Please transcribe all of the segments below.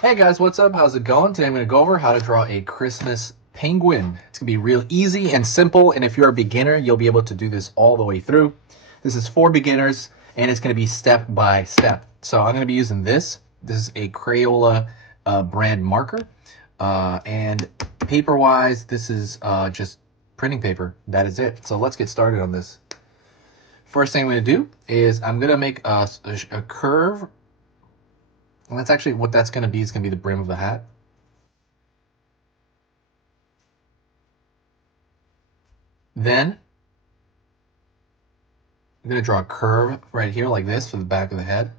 Hey guys, what's up? How's it going? Today I'm going to go over how to draw a Christmas penguin. It's going to be real easy and simple, and if you're a beginner, you'll be able to do this all the way through. This is for beginners, and it's going to be step by step. So I'm going to be using this. This is a Crayola brand marker, and paper-wise, this is just printing paper. That is it. So let's get started on this. First thing I'm going to do is I'm going to make a curve. And that's actually what that's going to be. Is going to be the brim of the hat. Then I'm going to draw a curve right here like this for the back of the head.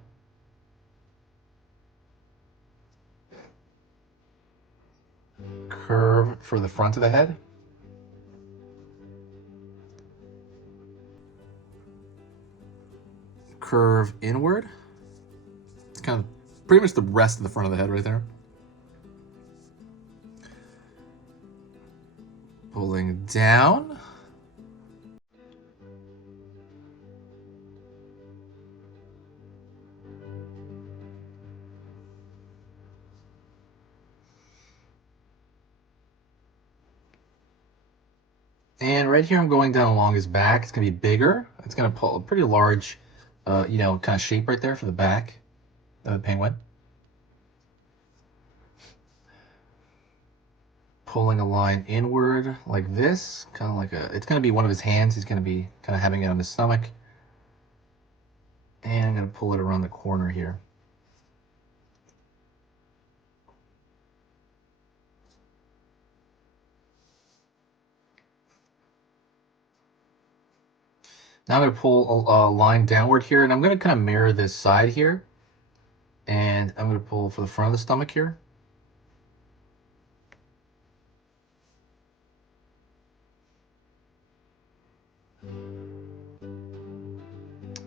Curve for the front of the head. Curve inward. It's kind of pretty much the rest of the front of the head right there. Pulling down. And right here I'm going down along his back. It's going to be bigger. It's going to pull a pretty large, kind of shape right there for the back of the penguin. Pulling a line inward like this, kind of like it's going to be one of his hands. He's going to be kind of having it on his stomach. And I'm going to pull it around the corner here. Now I'm going to pull a line downward here, and I'm going to kind of mirror this side here. And I'm going to pull for the front of the stomach here.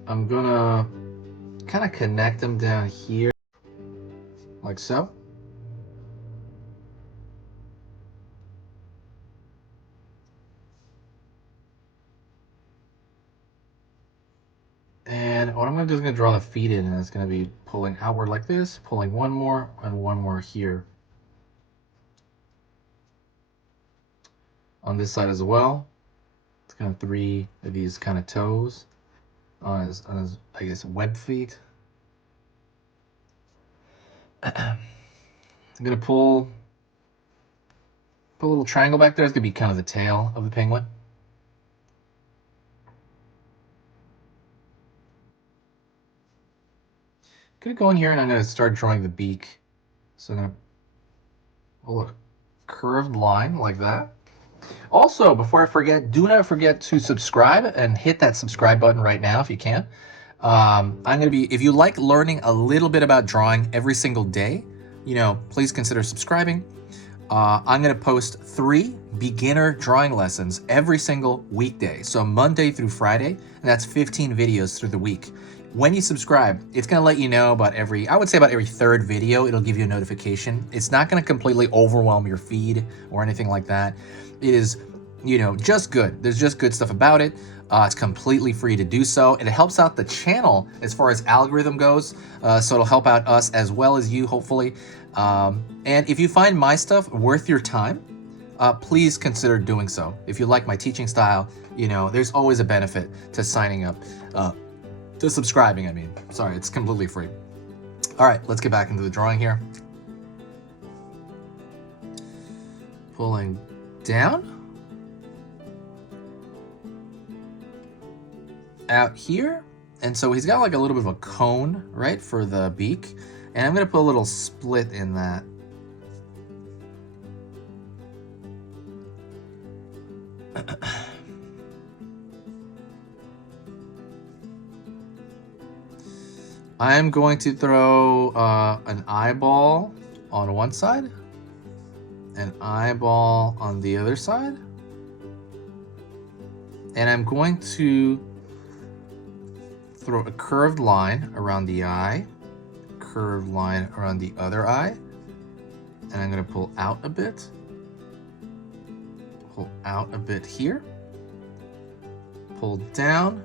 I'm going to kind of connect them down here, like so. And what I'm going to do is going to draw the feet in, and it's going to be pulling outward like this, pulling one more, and one more here. On this side as well, it's kind of 3 of these kind of toes on his I guess, web feet. I'm going to pull a little triangle back there. It's going to be kind of the tail of the penguin. I'm going to go in here and I'm going to start drawing the beak. So I'm going to pull a curved line like that. Also, before I forget, do not forget to subscribe and hit that subscribe button right now if you can. I'm going to be, if you like learning a little bit about drawing every single day, please consider subscribing. I'm going to post 3 beginner drawing lessons every single weekday. So Monday through Friday, and that's 15 videos through the week. When you subscribe, it's going to let you know about I would say about every 3rd video, it'll give you a notification. It's not going to completely overwhelm your feed or anything like that. It is, just good. There's just good stuff about it. It's completely free to do so. And it helps out the channel as far as algorithm goes. So it'll help out us as well as you, hopefully. And if you find my stuff worth your time, please consider doing so. If you like my teaching style, there's always a benefit to signing up, to subscribing, I mean. Sorry, it's completely free. All right, let's get back into the drawing here. Pulling down. Out here. And so he's got like a little bit of a cone, right, for the beak. And I'm going to put a little split in that. I'm going to throw an eyeball on one side, an eyeball on the other side, and I'm going to throw a curved line around the eye, curved line around the other eye, and I'm going to pull out a bit here, pull down,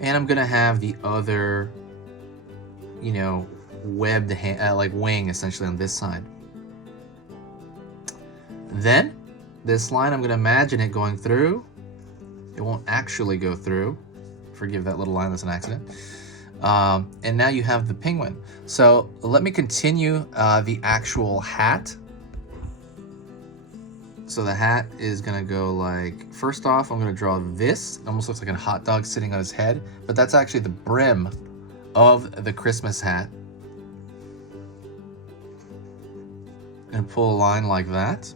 and I'm going to have the other webbed like wing essentially on this side. Then this line, I'm going to imagine it going through. It won't actually go through. Forgive that little line, that's an accident. And now you have the penguin. So let me continue the actual hat. So the hat is gonna go like, first off, I'm gonna draw this. It almost looks like a hot dog sitting on his head, but that's actually the brim of the Christmas hat. And pull a line like that.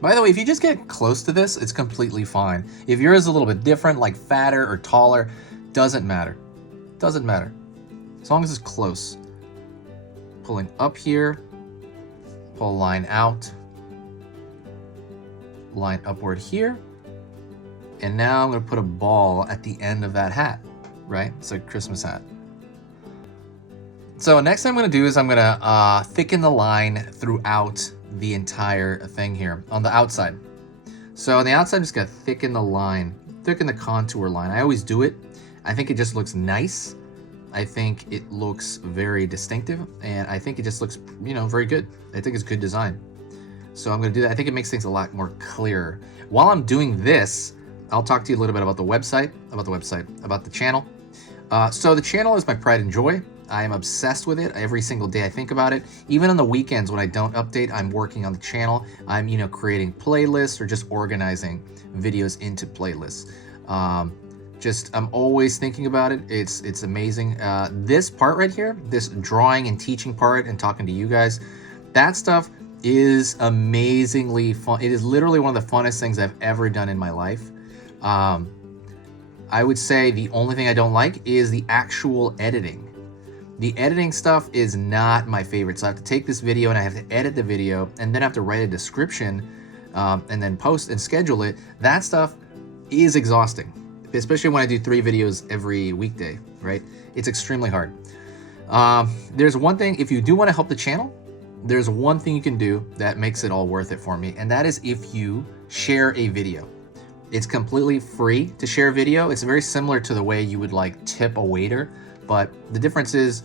By the way, if you just get close to this, it's completely fine. If yours is a little bit different, like fatter or taller, doesn't matter. Doesn't matter. As long as it's close. Pulling up here, pull a line out, line upward here, and now I'm going to put a ball at the end of that hat, right? It's a Christmas hat. So next thing I'm going to do is I'm going to thicken the line throughout the entire thing here on the outside. So on the outside, I'm just going to thicken the line, thicken the contour line. I always do it. I think it just looks nice. I think it looks very distinctive, and I think it just looks, you know, very good. I think it's good design. So I'm going to do that. I think it makes things a lot more clearer. While I'm doing this, I'll talk to you a little bit about the website, about the channel. So the channel is my pride and joy. I am obsessed with it. Every single day I think about it. Even on the weekends when I don't update, I'm working on the channel. I'm, you know, creating playlists or just organizing videos into playlists. I'm always thinking about it. It's amazing. This part right here, this drawing and teaching part and talking to you guys, that stuff is amazingly fun. It is literally one of the funnest things I've ever done in my life. I would say the only thing I don't like is the actual editing. The editing stuff is not my favorite. So I have to take this video and I have to edit the video and then I have to write a description and then post and schedule it. That stuff is exhausting, especially when I do 3 videos every weekday, right? It's extremely hard. There's one thing, if you do want to help the channel, there's one thing you can do that makes it all worth it for me, and that is if you share a video. It's completely free to share a video. It's very similar to the way you would like tip a waiter, but the difference is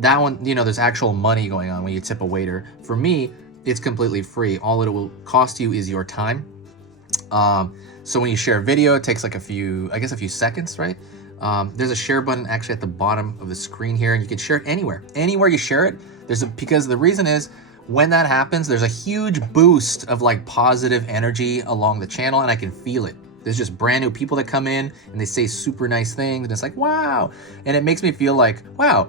that one, you know, there's actual money going on when you tip a waiter. For me, it's completely free. All it will cost you is your time. So when you share a video, it takes like a few seconds, right? There's a share button actually at the bottom of the screen here, and you can share it anywhere. Anywhere you share it, because the reason is when that happens, there's a huge boost of like positive energy along the channel, and I can feel it. There's just brand new people that come in and they say super nice things, and it's like, wow. And it makes me feel like, wow,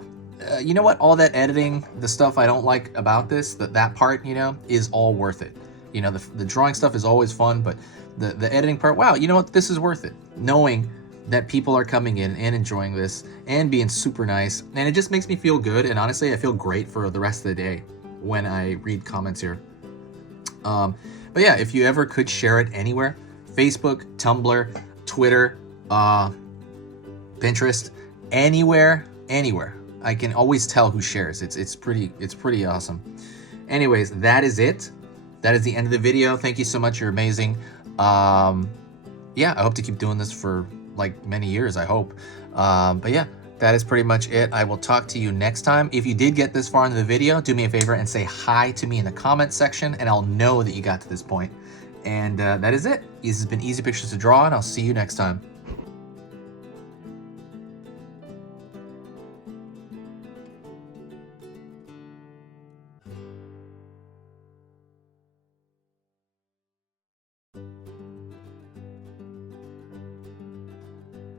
you know what? All that editing, the stuff I don't like about this, that part, you know, is all worth it. You know, the drawing stuff is always fun, but the editing part, wow, you know what? This is worth it. Knowing that people are coming in and enjoying this and being super nice. And it just makes me feel good. And honestly, I feel great for the rest of the day when I read comments here. But yeah, if you ever could share it anywhere, Facebook, Tumblr, Twitter, Pinterest, anywhere. I can always tell who shares. It's pretty awesome. Anyways, that is it. That is the end of the video. Thank you so much. You're amazing. Yeah, I hope to keep doing this for like many years, I hope. But yeah, that is pretty much it. I will talk to you next time. If you did get this far into the video, do me a favor and say hi to me in the comment section, and I'll know that you got to this point. And that is it. This has been Easy Pictures to Draw, and I'll see you next time.